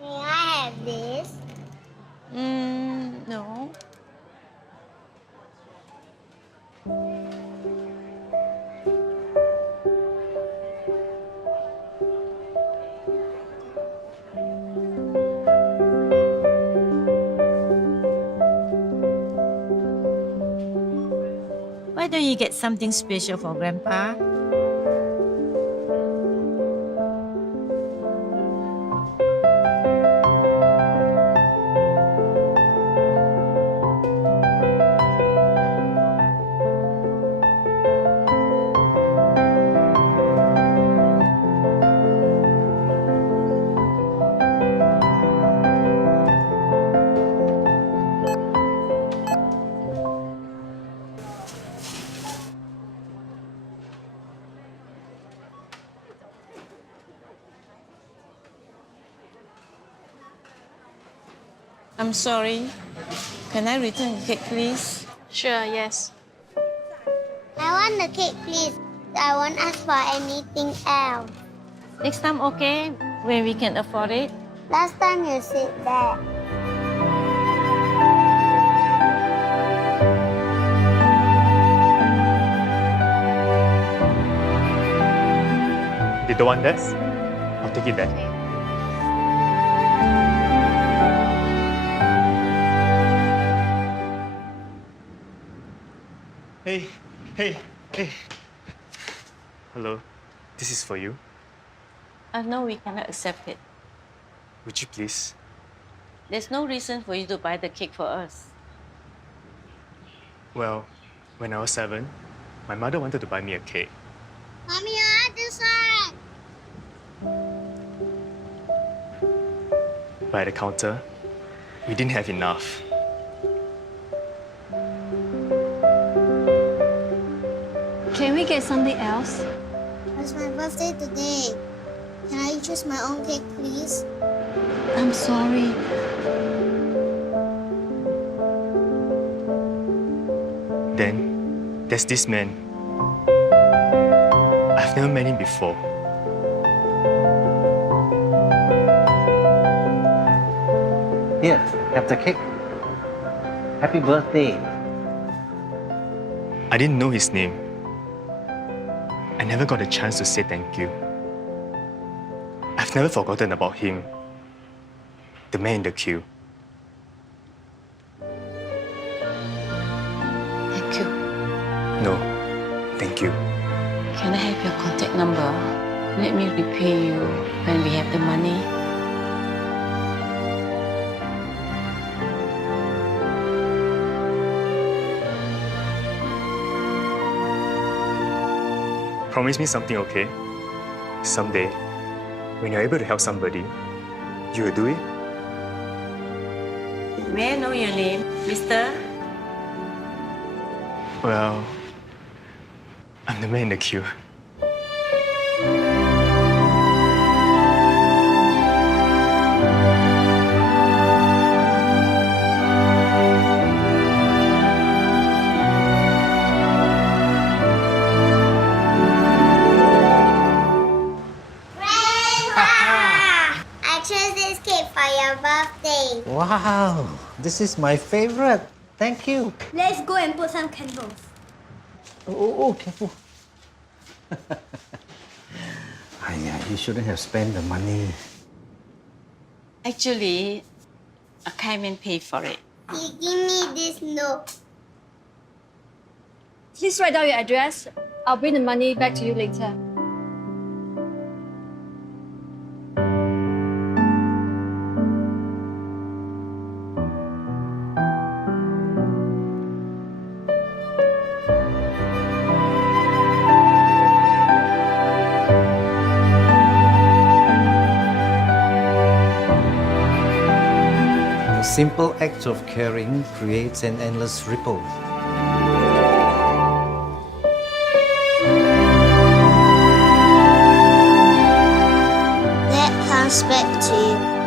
May I have this? No. Why don't you get something special for Grandpa? I'm sorry. Can I return the cake, please? Sure, yes. I want the cake, please. I won't ask for anything else. Next time, okay? When we can afford it? Last time you said that. You don't want this? I'll take it then. Hey, hey. Hello, this is for you. No, we cannot accept it. Would you please? There's no reason for you to buy the cake for us. Well, when I was 7, my mother wanted to buy me a cake. Mommy, I want this one. But at the counter, we didn't have enough. Can we get something else? It's my birthday today. Can I choose my own cake, please? I'm sorry. Then, there's this man. I've never met him before. Here, have the cake. Happy birthday. I didn't know his name. I never got a chance to say thank you. I've never forgotten about him. The man in the queue. Thank you. No, thank you. Can I have your contact number? Let me repay you when we have the money. Promise me something, okay? Someday, when you're able to help somebody, you will do it? May I know your name, mister? Well, I'm the man in the queue. I chose this cake for your birthday. Wow, this is my favorite. Thank you. Let's go and put some candles. Oh, careful. You shouldn't have spent the money. Actually, a kind man paid for it. He give me this note. Please write down your address. I'll bring the money back to you later. A simple act of caring creates an endless ripple. That comes back to you.